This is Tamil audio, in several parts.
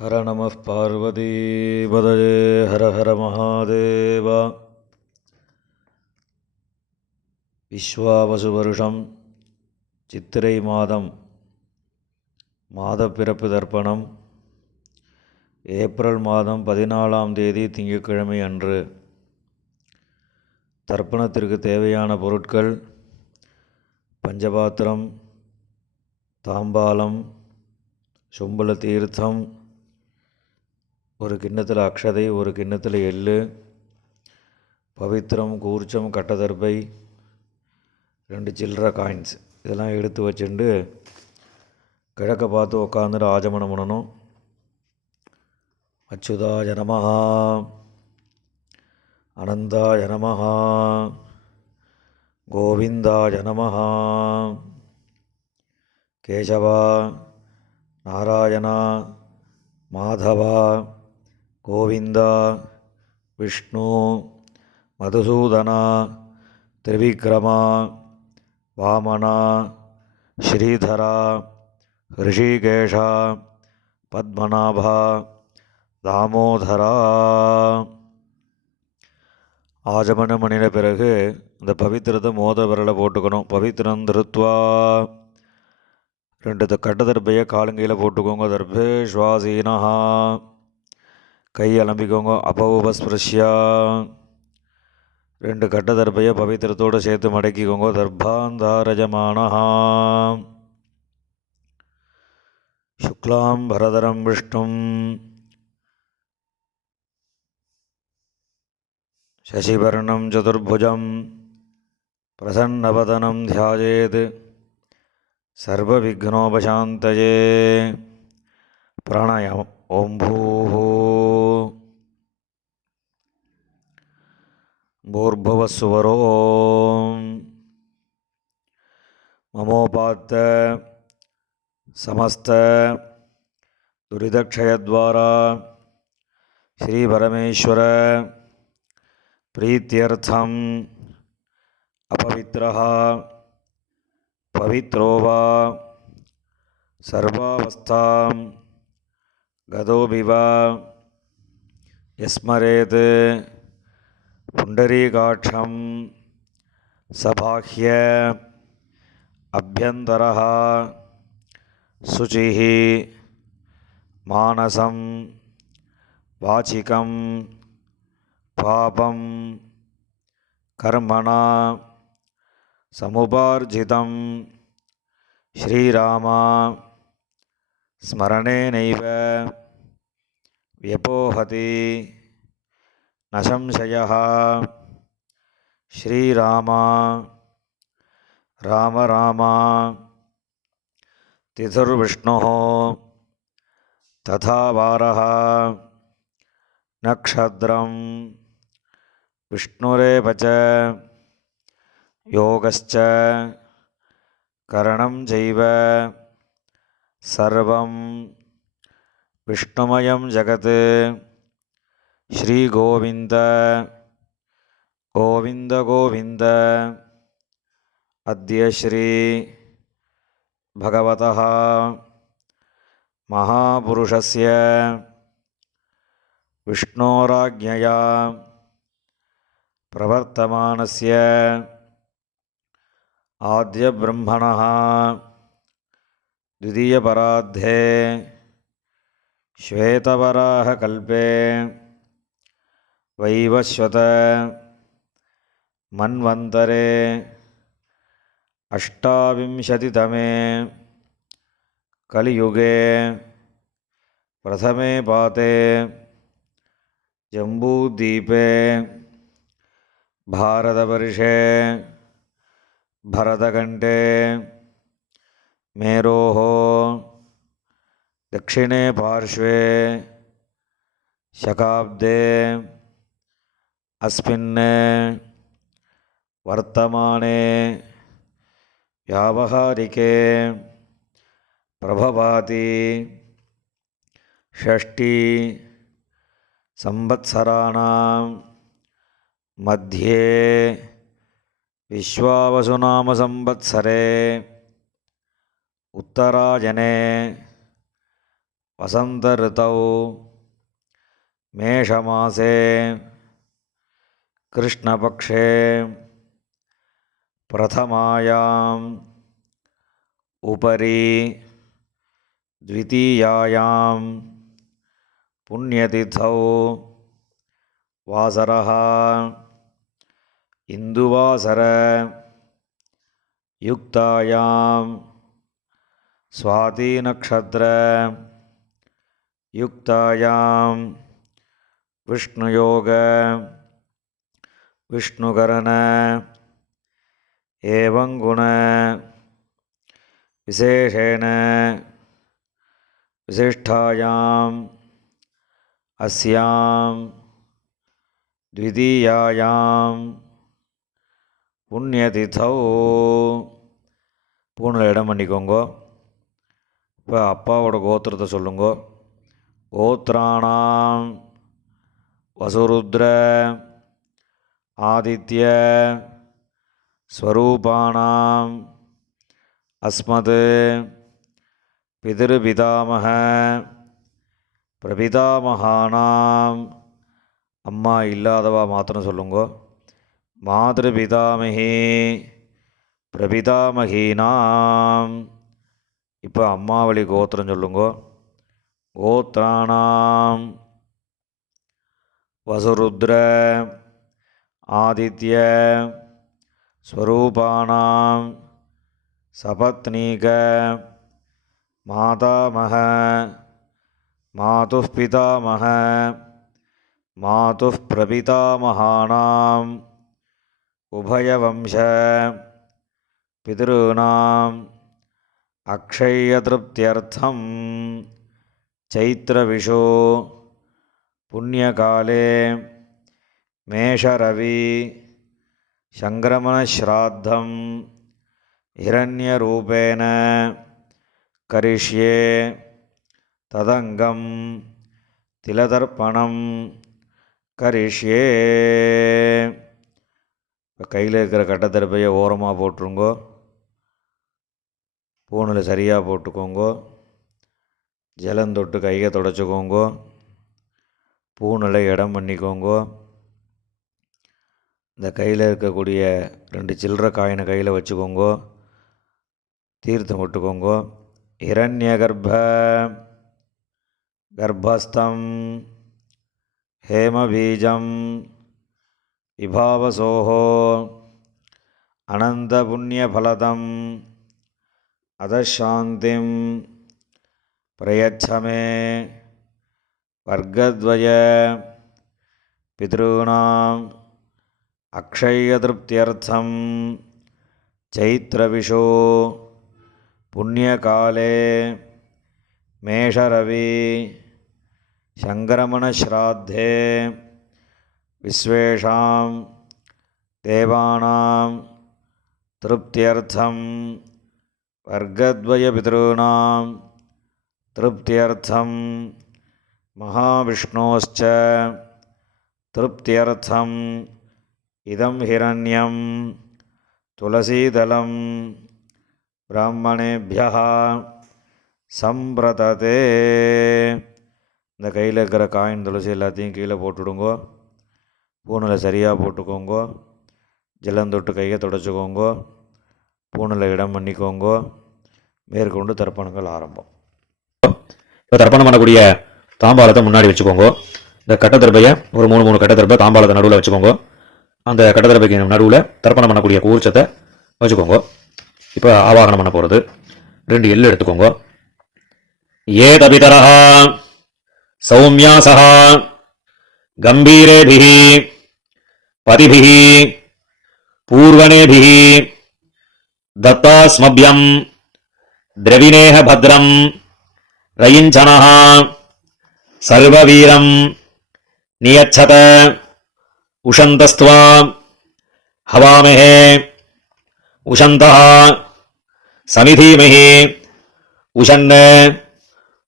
ஹர நம பார்வதீபதயே ஹர ஹர மகாதேவா. விஸ்வாவசு வருஷம் சித்திரை மாதம் மாதப்பிறப்பு தர்ப்பணம் ஏப்ரல் மாதம் 14ஆம் தேதி திங்கட்கிழமை அன்று. தர்ப்பணத்திற்கு தேவையான பொருட்கள்: பஞ்சபாத்திரம், தாம்பாலம், சொம்பல தீர்த்தம், ஒரு கிண்ணத்தில் அக்ஷதை, ஒரு கிண்ணத்தில் எள்ளு, பவித்திரம், கூர்ச்சம், கட்டதர்பை, 2 சில்லற காயின்ஸ் இதெல்லாம் எடுத்து வச்சுட்டு கிழக்க பார்த்து உட்காந்துட்டு ஆஜமனம் பண்ணணும். அச்சுதாய நமஹ, அனந்தாய நமஹ, கோவிந்தாய நமஹ, கேசவா, நாராயணா, மாதவா, கோவிந்தா, விஷ்ணு, மதுசூதனா, திரிவிக்ரமா, வாமனா, ஸ்ரீதரா, ரிஷிகேஷா, பத்மநாபா, தாமோதரா. ஆஜமனம் பண்ணின பிறகு இந்த பவித்திரத்தை மோத விரலை போட்டுக்கணும். பவித்திரம் திருத்வா, 2 கட்டதர்பையை காலுங்கையில் போட்டுக்கோங்க. தர்பே ஸ்வாசீனா, கை அலம்பிக்கோங்க. அபௌபஸ்பிருஷ்யா, 2 கட்டதர்பையை பவித்திரத்தோடு சேர்த்து மடக்கிக்கோங்க. தர்பாந்தாரஜமானா, சுக்லாம் பரதரம் விஷ்ணும் சசிவர்ணம் சதுர்புஜம் பிரசன்னவதனம் தியாயேத் சர்வவிக்னோபசாந்தயே. பிராணாயாமம். ஓம் பூஹு பூர்புவஸ்சுவரோம் மமோபாத்த சமஸ்த துரிதக்ஷயத்வாரா ஸ்ரீபரமேஸ்வர பிரீத்யர்த்தம் அபவித்ரஹ பவித்ரோ வா சர்வாவஸ்தாம் கதோபிவா யஸ்மரேத் புண்டரீகாட்சம் சபாஹ்ய அப்யந்தரஹ சுச்சிஹ மானசம் வாசிகம் பாபம் கர்மணா சமுபார்ஜிதம் ஸ்ரீராமா ஸ்மரணேனைவ வியபோஹதி ந சம்சயः. ஸ்ரீராமா ராம ராமா திதிர்விஷ்ணுः ததா வாரः நக்ஷத்ரம் விஷ்ணுரேவ ச யோகஸ்ச கரணம் சைவ சர்வம் விஷ்ணுமயம் ஜகத். ஸ்ரீகோவிந்த கோவிந்த கோவிந்த. அத்ய ஸ்ரீ பகவதः மகாபுருஷஸ்ய விஷ்ணோராஜ்ஞயா பிரவர்த்தமானஸ்ய ஆத்யபிரம்மணः द्वितीयपरार्धे श्वेतवराहकल्पे वैवस्वत मन्वन्तरे अष्टाविंशतितमे कलियुगे प्रथमे पाते जम्बूद्वीपे भारतवर्षे भरतखण्डे मेरोः दक्षिणे पार्श्वे शकाब्दे अस्मिन् वर्तमाने व्यावहारिके प्रभवाति षष्ठी संवत्सराणां मध्ये विश्वावसुनाम संवत्सरे उत्तरायणे वसंत ऋतौ मेषमासे कृष्णपक्षे प्रथमायाम् उपरि द्वितीयायां पुण्यतिथौ वासरः इन्दुवासर युक्तायां स्वातिनक्षत्र युक्तायां विष्णुयोग विष्णुकरण एवं गुण विशेषेण विशिष्टायाम् अस्यां द्वितीयायां புண்ணியதிதௌ. பூணில் இடம் பண்ணிக்கோங்கோ. இப்போ அப்பாவோட கோத்திரத்தை சொல்லுங்கோ. கோத்ராணாம் வசுருத்ர ஆதித்ய ஸ்வரூபாணாம் அஸ்மத் பிதிருபிதாமக பிரபிதாமகானாம். அம்மா இல்லாதவா மாத்திரம் சொல்லுங்கோ. மாதபிதாமகி பிரபிதாமகீனாம். இப்போ அம்மாவளி கோத்திரம் சொல்லுங்கோ. கோத்ராணாம் வசுருத்ர ஆதித்ய ஸ்வரூபாணாம் சபத்னீக மாதாமக மாதுः பிதாமக மாதுः பிரபிதாமகானாம் உபயவம்ச பிதॄணாம் அக்ஷயத்ருப்த்யர்த்தம் சைத்ரவிஷு புண்ணியகாலே மேஷரவி சங்கிரமணஸ்ராத்தம் ஹிரண்யரூபேண கரிஷ்யே ததங்கம் திலதர்ப்பணம் கரிஷ்யே. இப்போ கையில் இருக்கிற கட்டத்தரப்பையை ஓரமாக போட்டுருங்கோ. பூணில் சரியாக போட்டுக்கோங்கோ. ஜலந்தொட்டு கையை தொடச்சிக்கோங்கோ. பூணில் இடம் பண்ணிக்கோங்கோ. இந்த கையில் இருக்கக்கூடிய 2 சில்லறை காயினை கையில் வச்சுக்கோங்கோ. தீர்த்தம் விட்டுக்கோங்கோ. ஹிரண்யகர்ப்ப கர்ப்பஸ்தம் ஹேமபீஜம் விபாவசோஹோ அனந்தபுண்ணியபலதம் அதசாந்திம் பிரயச்சமே வர்க்கத்வய பித்ருணாம் அக்ஷயத்ருப்த்யர்த்தம் சைத்ரவிஷு புண்ணியகாலே மேஷரவி சங்கிரமணஸ்ராத்தே விஸ்வேஷாம் தேவானாம் திருப்தியர்த்தம் வர்க்கத்வய பித்ருணாம் திருப்தியர்த்தம் மகாவிஷ்ணோஸ்ச திருப்தியர்த்தம் இதம் ஹிரண்யம் துளசீதலம் பிராமணேபியः சம்பிரததே. இந்த கையில் இருக்கிற காயின் துளசி எல்லாத்தையும் கீழே போட்டுடுங்கோ. பூணில் சரியாக போட்டுக்கோங்கோ. ஜலந்தொட்டு கையை தொடச்சிக்கோங்கோ. பூணில் இடம் பண்ணிக்கோங்கோ. மேற்கொண்டு தர்ப்பணங்கள் ஆரம்பம். இப்போ தர்ப்பணம் பண்ணக்கூடிய தாம்பாளத்தை முன்னாடி வச்சுக்கோங்க. இந்த கட்டத்தர்பையை ஒரு 3 கட்டத்தர்பை தாம்பாளத்தை நடுவில் வச்சுக்கோங்க. அந்த கட்டத்தர்பைக்கு நடுவில் தர்ப்பணம் பண்ணக்கூடிய கூர்ச்சத்தை வச்சுக்கோங்க. இப்போ ஆவாகனம் பண்ண போகிறது 2 எள்ளு எடுத்துக்கோங்க. ஏதபிதரஹ சௌமியாசஹ கம்பீரேபிஹி பதிபிஹி பூர்வணேபிஹி தத்தாஸ்மப்யம் திரவிணேஹ பத்ரம் ரயிஞ்சனஹ சர்வவீரம் நியச்சத உஷந்தஸ்த்வா ஹவாமஹே உஷந்தஹ சமிதீமஹி உஷன்ன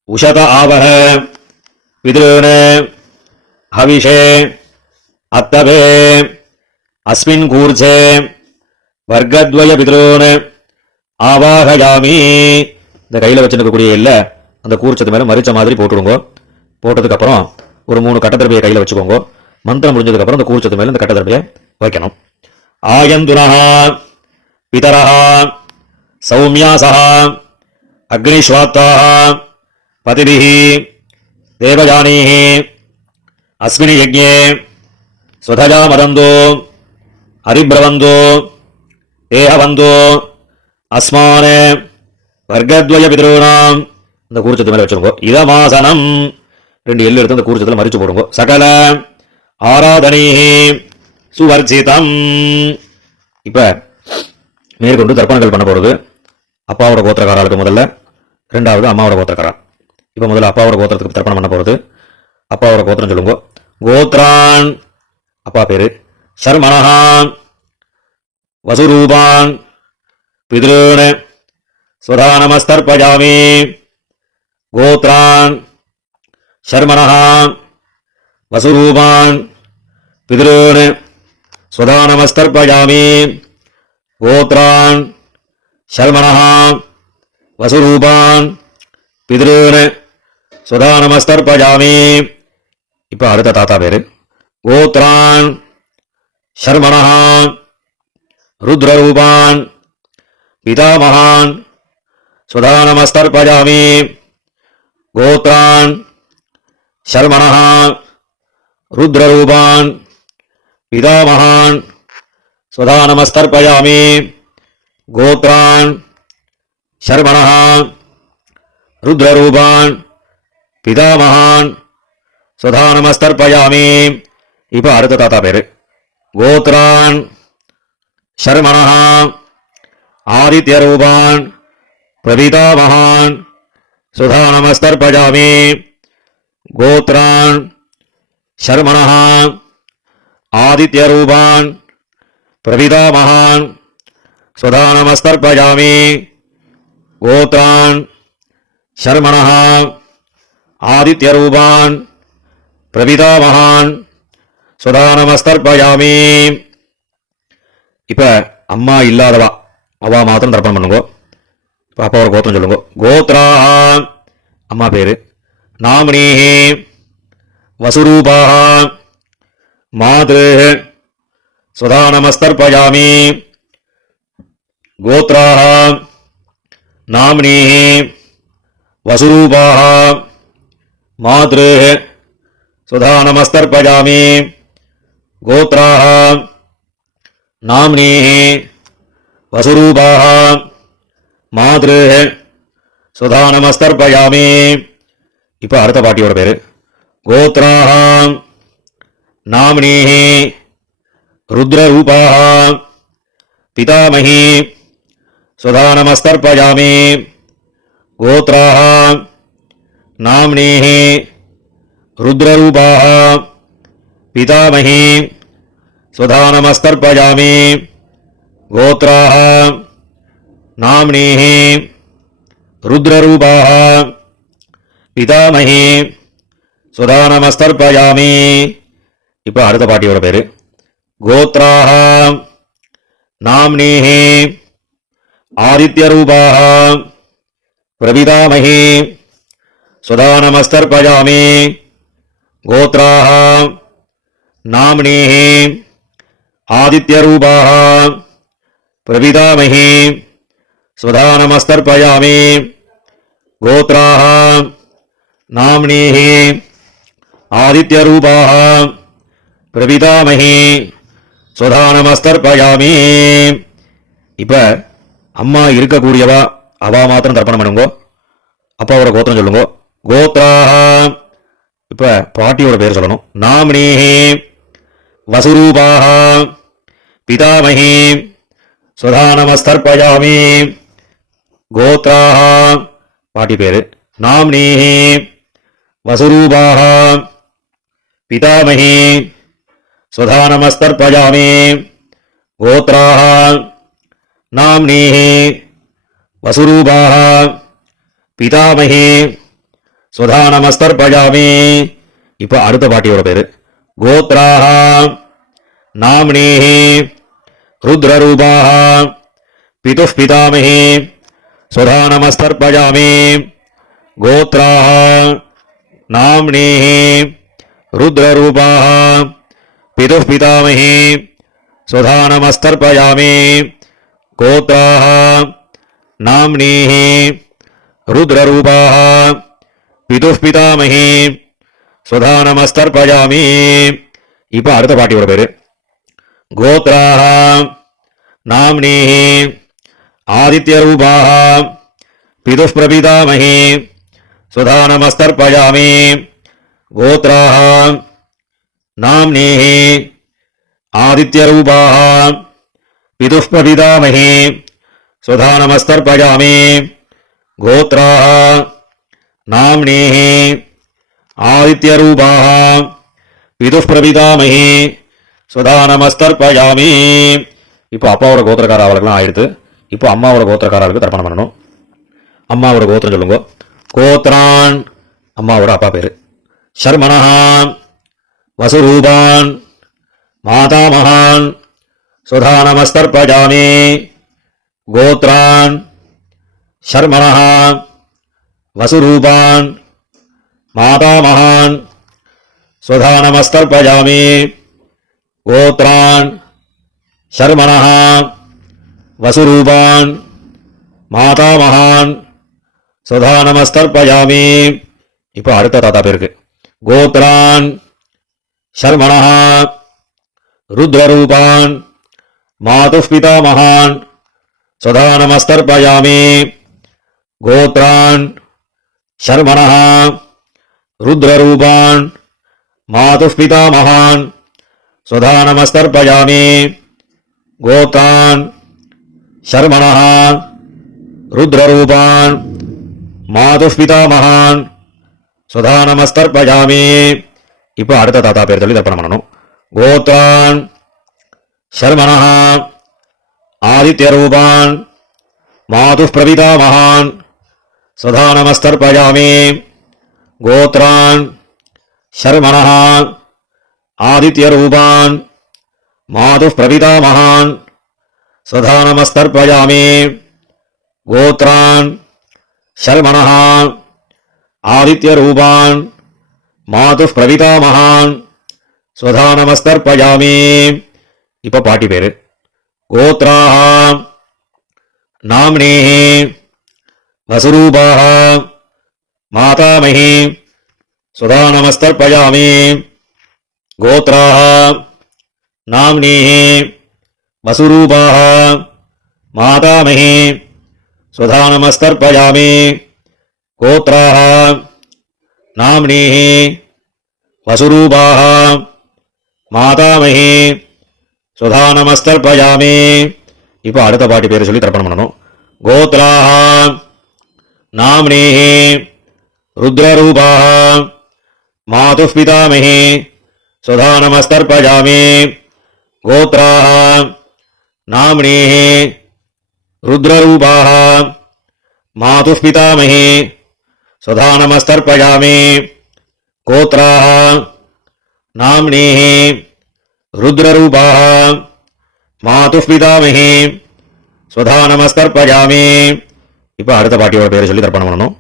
உஷத ஆவஹ பித்ருண ஹவிஷே அத்தபே அஸ்மின் கூர்ச்சே வர்க்கத்வய பித்ருண ஆவாஹயாமி. இந்த கையில் வச்சிருக்கக்கூடிய எல்லை அந்த கூர்ச்சத்து மேலே மரிச்ச மாதிரி போட்டுடுங்க. போட்டதுக்கப்புறம் ஒரு 3 கட்டத்திரபையை கையில் வச்சுக்கோங்க. மந்திரம் முடிஞ்சதுக்கப்புறம் அந்த கூர்ச்சத்து மேலே இந்த கட்டத்திரபையை வைக்கணும். ஆயந்துனஹா பிதரஹா சௌமியாசஹா அக்னிஸ்வாத்தாஹா பதிபிஹி தேவயானீஹி அஸ்மினி யஜ்ஞே ஸ்வதஜா மதந்தோ ஹரிப்ரவந்தோ தேஹவந்தோ அஸ்மானே வர்க்கத்வய பிதॄணாம். இந்த கூர்ச்சத்து மேலே வச்சுருங்க. இதமாசனம் 2 எள்ளு எடுத்து அந்த கூர்ச்சத்தில் மறிச்சு போடுங்க. சகல ஆராதனைஹி சுவர்ஜிதம். இப்போ மேற்கொண்டு தர்ப்பணங்கள் பண்ண போகிறது அப்பாவோட கோத்திரக்காரர்களுக்கு முதல்ல, 2வது அம்மாவோட கோத்திரக்காரா. இப்போ முதல்ல அப்பாவோட கோத்திரத்துக்கு தர்ப்பணம் பண்ண போகிறது. அப்பாவோட கோத்திரம் சொல்லுங்க. கோத்ரான் அப்பா பேரு, சர்மணஹான் வசுரூபான் பித்ருன் ஸ்வதானமஸ்தர்ப்பயாமி. கோத்ரான் சர்மணஹான் வசுரூபான் பித்ருன் ஸ்வதானமஸ்தர்ப்பயாமி. கோத்ரான் சர்மணஹான் வசுரூபான் பித்ருன் ஸ்வதானமஸ்தர்ப்பயாமி. இப்போ அடுத்த தாத்தா பேரு. கோத்ரான் சர்மணஹான் ருத்ரரூபான் பிதாமகான் ஸ்வதானமஸ்தர்ப்பயாமி. கோத்ரான் சர்மணஹான் ருத்ரரூபான் பிதாமகான் ஸ்வதானமஸ்தர்ப்பயாமி. கோத்ரான் சர்மணஹான் ருத்ரரூபான் பிதாமகான் ஸ்வதானமஸ்தர்ப்பயாமி. இப்போ அடுத்த தாத்தா பேரு. கோத்ரான் சர்மணஹான் ஆதித்யரூபான் பிரபிதாமகான் ஸ்வதானமஸ்தர்ப்பயாமி. கோத்ரான் சர்மணஹான் ஆதித்யரூபான் பிரபிதாமகான் ஸ்வதானமஸ்தர்ப்பயாமி. கோத்ரான் சர்மணஹான் ஆதித்யரூபான் பிரபிதாமகான் ஸ்வதானமஸ்தர்ப்பயாமி. இப்போ அம்மா இல்லாதவா அவா மாத்திரம் தர்ப்பணம் பண்ணுங்க. இப்போ அப்பாவோட கோத்திரம் சொல்லுங்க. கோத்ரான் அம்மா பேரு, நாமினீஹி வசுரூபாஹ மாத்ரு ஸ்வதானமஸ்தர்ப்பயாமி. கோத்ராஹ நாமினீஹி வசுரூபாஹ மாத்ரு ஸ்வதானமஸ்தர்ப்பயாமி. கோத்ராஹ நாமினீஹி வசுரூபாஹ மாத்ரு ஸ்வதானமஸ்தர்ப்பயாமி. இப்போ அடுத்த பாட்டியோட பேரு. கோத்ராஹ நாமினீஹி ருத்ரரூபாஹ பிதாமகி ஸ்வதானமஸ்தர்ப்பயாமி. கோத்ராஹ நாமினீஹி ருத்ரரூபாஹ பிதாமகி ஸ்வதானமஸ்தர்ப்பயாமி. கோத்ராஹ நாமினீஹி ருத்ரரூபாஹ பிதாமகி ஸ்வதானமஸ்தர்ப்பயாமி. இப்போ அடுத்த பாட்டியோட பேரு. கோத்ராஹ நாமினீஹி ஆதித்யரூபாஹ பிரபிதாமகி ஸ்வதானமஸ்தர்ப்பயாமி. கோத்ராஹ நாமினீஹி ஆதித்யரூபாஹ பிரபிதாமகி ஸ்வதானமஸ்தர்ப்பயாமி. கோத்ராஹ நாமினீஹி ஆதித்யரூபாஹ பிரபிதாமகி ஸ்வதானமஸ்தர்ப்பயாமி. இப்போ அம்மா இருக்கக்கூடியவா அவா மாத்திரம் தர்ப்பணம் பண்ணுங்க. அப்பாவோட கோத்திரம் சொல்லுங்க. கோத்ராஹ இப்போ பாட்டியோட பேர் சொல்லணும். நாமினீஹி வசுரூபாஹ பிதாமகி ஸ்வதானமஸ்தர்ப்பயாமி. கோத்ராஹ பாட்டி பேரு, நாமினீஹி வசுரூபாஹ பிதாமகி ஸ்வதானமஸ்தர்ப்பயாமி. கோத்ராஹ நாமினீஹி வசுரூபாஹ பிதாமகி ஸ்வதானமஸ்தர்ப்பயாமி. இப்போ அடுத்த பாட்டியோட பேரு. கோத்ராஹ நாமினீஹி ருத்ரரூபாஹ பிதுः பிதாமகி ஸ்வதானமஸ்தர்ப்பயாமி. கோத்ராः நாம்னீः ருத்ரரூபாः பிதுः பிதாமஹி சுதானமஸ்தர்ப்பயாமி கோத்ராः நாம்னீः ருத்ரரூபாः பிதுः பிதாமஹி சுதானமஸ்தர்ப்பயாமி. இப்போ அடுத்த பாட்டியோட பேரு கோத்ராः நாம்னீः ஆதித்யரூபாः பிதுः பிரபிதாமஹி சுதானமஸ்தர்ப்பயாமி கோத்ராः நாம்னீः ஆதித்யரூபாः பிதுः பிரபிதாமஹி சுதானமஸ்தர்ப்பயாமி கோத்ராः நாம்னீः ஆதித்யரூபாः பிதுः பிரபிதாமஹி சுதானமஸ்தர்ப்பயாமி. இப்போ அப்பாவோட கோத்திரக்கார அவளுக்குலாம் ஆயிடுத்து. இப்போ அம்மாவோட கோத்திரக்காரர்களுக்கு தர்ப்பணம் பண்ணணும். அம்மாவோட கோத்திரம் சொல்லுங்க. கோத்ரான் அம்மாவோட அப்பா பேரு. சர்மணஹான் வசுரூபான் மாதாமகான் சுதானமஸ்தர்ப்பயாமி கோத்ரான் சர்மணஹான் வசுரூபான் மாதாமகான் சுதானமஸ்தர்ப்பயாமி கோத்ரான் சர்மணஹான் வசுரூபான் மாதாமகான் சுதானமஸ்தர்ப்பயாமி. இப்போ அடுத்த தாத்தா பேருக்கு கோத்ரான் சர்மணஹான் ருத்ரரூபான் மாதுः பிதாமகான் சுதானமஸ்தர்ப்பயாமி கோத்ரான் சர்மணஹான் ருத்ரரூபான் மாதுः பிதாமகான் சுதானமஸ்தர்ப்பயாமி கோத்ரான் சர்மணஹான் ருத்ரரூபான் மாதுः பிதாமகான் சுதானமஸ்தர்ப்பயாமி. இப்போ அடுத்த தாத்தா பேர் சொல்லி தர்ப்பணம் பண்ணணும். கோத்ரான் சர்மணஹான் ஆதித்யரூபான் மாதுः பிரபிதாமகான் சுதானமஸ்தர்ப்பயாமி கோத்ரான் சர்மணஹான் ஆதித்யரூபான் மாதுः பிரபிதாமகான் சுதானமஸ்தர்ப்பயாமி கோத்ரான் சர்மணஹான் ஆதித்யரூபான் மாதுः பிரபிதாமகான் சுதானமஸ்தர்ப்பயாமி. இப்போ பாட்டி பேரு கோத்ராः நாம்னீः வசுரூபாः மாதாமஹி சுதானமஸ்தர்ப்பயாமி கோத்ராः நாம்னீः வசுரூபாः மாதாமஹி சுதானமஸ்தர்ப்பயாமி கோத்ராः நாம்னீः வசுரூபாः மாதாமஹி சுதானமஸ்தர்ப்பயாமி. இப்போ அடுத்த பாட்டி பேர் சொல்லி தர்ப்பணம் பண்ணணும். கோத்ராः நாம்னீः ருத்ரரூபாः மாதுः பிதாமஹி சுதானமஸ்தர்ப்பயாமி கோத்ராः நாம்னீः ருத்ரரூபாः மாதுः பிதாமஹி சுதானமஸ்தர்ப்பயாமி கோத்ராः நாம்னீः ருத்ரரூபாः மாதுः பிதாமஹி சுதானமஸ்தர்ப்பயாமி. இப்போ அடுத்த பாட்டியோட பேரை சொல்லி தர்ப்பணம் பண்ணணும்.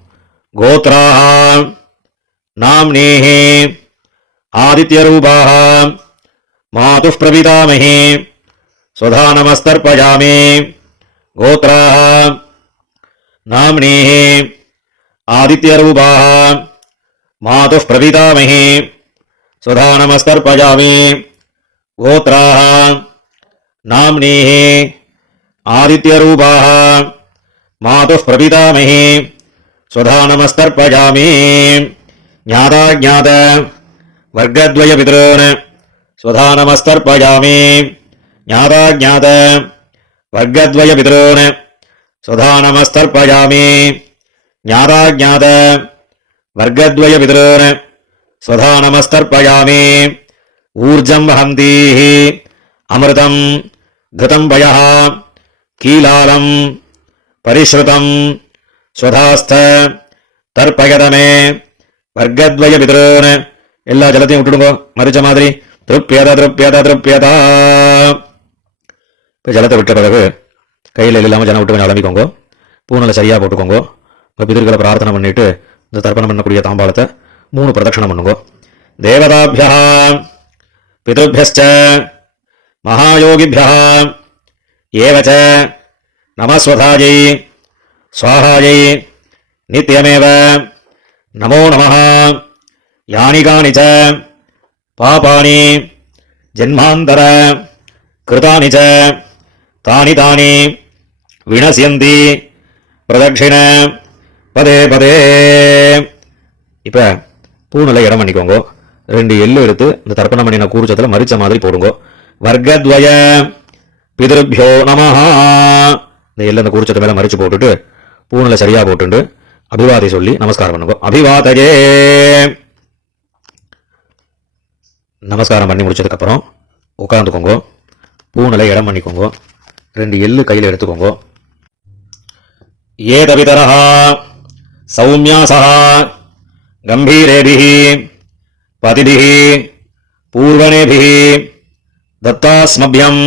கோத்ராः நாம்னீः ஆதித்யரூபாः மாதுः பிரபிதாமஹி சுதானமஸ்தர்ப்பயாமி கோத்ராः நாம்னீः ஆதித்யரூபாः மாதுः பிரபிதாமஹி சுதானமஸ்தர்ப்பயாமி கோத்ராः நாம்னீः ஆதித்யரூபாः மாதுः பிரபிதாமஹி சுதானமஸ்தர்ப்பயாமி. ஞாதாஜ்ஞாத வர்க்கத்வய பிதॄன் சுதானமஸ்தர்ப்பயாமி ஞாதாஜ்ஞாத வர்க்கத்வய பிதॄன் சுதானமஸ்தர்ப்பயாமி ஞாதாஜ்ஞாத வர்க்கத்வய பிதॄன் சுதானமஸ்தர்ப்பயாமி. ஊர்ஜம் வஹந்தீः அமிர்தம் घृतं वयः कीलालं परिश्रुतं स्वधास्थ தர்ப்பயதமே வர்க்கத்வய பிதॄன். எல்லா ஜலத்தையும் விட்டுடுங்க மறிச்ச மாதிரி. திருப்யத திருப்யத திருப்யதா. இப்போ ஜலத்தை விட்ட பிறகு கையில் இல்லாமல் ஜனம் விட்டு கொஞ்சம் அலம்பிக்கோங்க. பூனலை சரியாக போட்டுக்கோங்க. உங்கள் பிதர்களை பிரார்த்தனை பண்ணிட்டு இந்த தர்ப்பணம் பண்ணக்கூடிய தாம்பாளத்தை 3 பிரதட்சணம் பண்ணுங்க. தேவதாபியா பிதృभ्यश्च மகாயோகிभ्यः ஏவச்ச நமஸ்வதாயை ஸ்வாஹாயை நித்யமேவ நமோ நமः. யானி கானி ச பாபானி ஜன்மாந்தர கிருதானி ச தானி தானி வினசியந்தி பிரதட்சிண பதே பதே. இப்போ பூனில் இடம் பண்ணிக்கோங்க. 2 எள்ளு எடுத்து இந்த தர்ப்பணம் பண்ணின கூர்ச்சத்தில் மரிச்ச மாதிரி போடுங்க. வர்க்கத்வய பிதృभ्यो நமஹ. இந்த எள்ளு அந்த கூர்ச்சத்தை மேலே மரிச்சு போட்டுட்டு பூனில் சரியாக போட்டுண்டு அபிவாதை சொல்லி நமஸ்காரம் பண்ணுங்க. அபிவாதையே. நமஸ்காரம் பண்ணி முடிச்சதுக்கப்புறம் உட்காந்துக்கோங்க. பூனில் இடம் பண்ணிக்கோங்க. 2 எள்ளு கையில் எடுத்துக்கோங்க. ஏதவிதரஹ சௌமியாசஹ கம்பீரேபிஹ பதிபிஹ பூர்வணேபிஹ தத்தாஸ்மப்யம்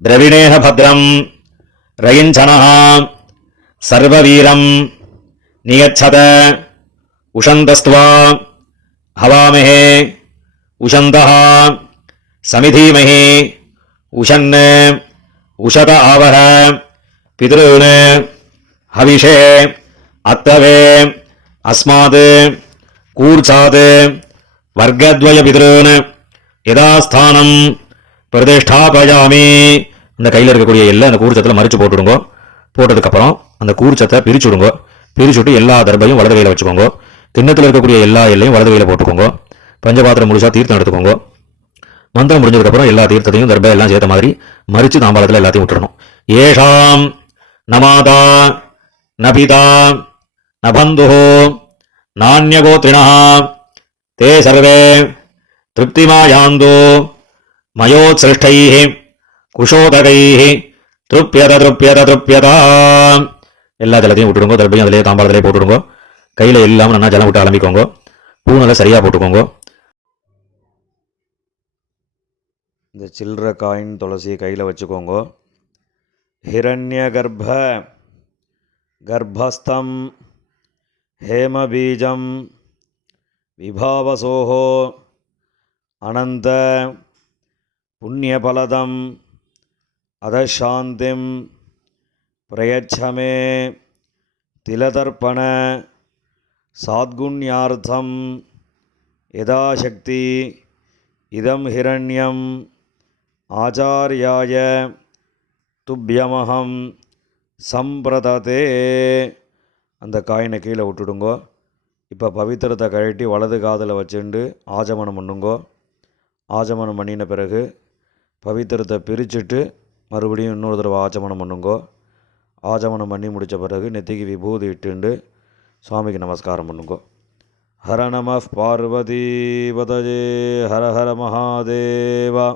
திரவிணேஹ பத்ரம் ரயிஞ்சனஹ சர்வவீரம் நியச்சத உஷந்தஸ்த்வா ஹவாமஹே உஷந்தஹ சமிதீமஹி உஷன் உஷத ஆவஹ பிதॄன் ஹவிஷே அத்தவே அஸ்மாத் கூர்ச்சாத் வர்க்கத்வய பிதॄன் யதாஸ்தானம் பிரதிஷ்டாபயாமி. இந்த கையில் இருக்கக்கூடிய எல்லாம் அந்த கூர்ச்சத்தில் மறிச்சு போட்டுடுங்க. போட்டதுக்கப்புறம் அந்த கூர்ச்சத்தை பிரிச்சுடுங்க. பிரிச்சுட்டு எல்லா தர்பையும் வலது கையில் வச்சுக்கோங்க. கிண்ணத்தில் இருக்கக்கூடிய எல்லா எல்லையும் வலது கையில் போட்டுக்கோங்க. பஞ்சபாத்திரம் முழுசா தீர்த்தம் எடுத்துக்கோங்க. மந்திரம் முடிஞ்சதுக்கப்புறம் எல்லா தீர்த்தத்தையும் தர்பை எல்லாம் சேர்த்த மாதிரி மறித்து தாம்பாளத்தில் எல்லாத்தையும் விட்டுறணும். ஏஷாம் நமாதா நபிதா நபந்து நானியகோத்ரிணா தே சர்வே திருப்திமாயாந்தோ மயோத்ஸ்ருஷ்டை குஷோதகை திருப்யத திருப்யத திருப்யதா. எல்லா ஜலத்தையும் விட்டுடுங்க. தர்பையும் அதிலே தாம்பாளத்திலே போட்டுடுங்க. கையில் இல்லாமல் நல்லா ஜலம் விட்டு ஆரம்பிக்கோங்க. பூனலை சரியாக போட்டுக்கோங்க. இந்த சில்லற காயின் துளசியை கையில் வச்சுக்கோங்க. ஹிரண்ய கர்ப்பஸ்தம் ஹேமபீஜம் விபாவசோஹோ அனந்த புண்ணியபலதம் அதசாந்திம் பிரயச்சமே திலதர்ப்பண சாத்குண்யார்த்தம் யதாசக்தி இதம் ஹிரண்யம் ஆச்சார்யாய துப்யமஹம் சம்பிரததே. அந்த காயினை கீழே விட்டுடுங்கோ. இப்போ பவித்திரத்தை கழட்டி வலது காதில் வச்சுண்டு ஆஜமனம் பண்ணுங்கோ. ஆஜமனம் பண்ணின பிறகு பவித்திரத்தை பிரிச்சுட்டு மறுபடியும் இன்னொரு தடவை ஆச்சமனம் பண்ணுங்கோ. ஆச்சமனம் பண்ணி முடித்த பிறகு நெத்திக்கு விபூதி இட்டுண்டு சுவாமிக்கு நமஸ்காரம் பண்ணுங்கோ. ஹர நம பார்வதி பதஜே ஹர ஹர மகாதேவா.